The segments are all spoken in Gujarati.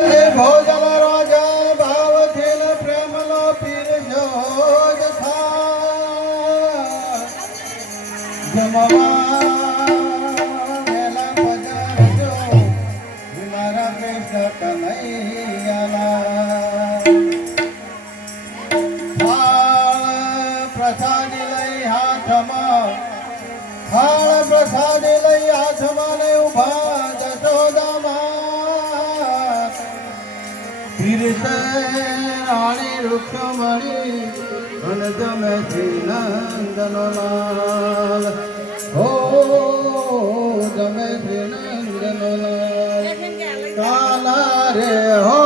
ભોજન રાજા ભાવથી પ્રેમનો પીરજો મારા કૃષ્ણ કનૈયાલા. પ્રસાદી લઈ હાથમાં, થાળ પ્રસાદી લઈ હાથમાં ને ઊભા ફિરતે રાણી રૂક્ષમણી અને તમે નંદનો લાલ હો તમે નંદનો લાલ કાના રે હો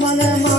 રે.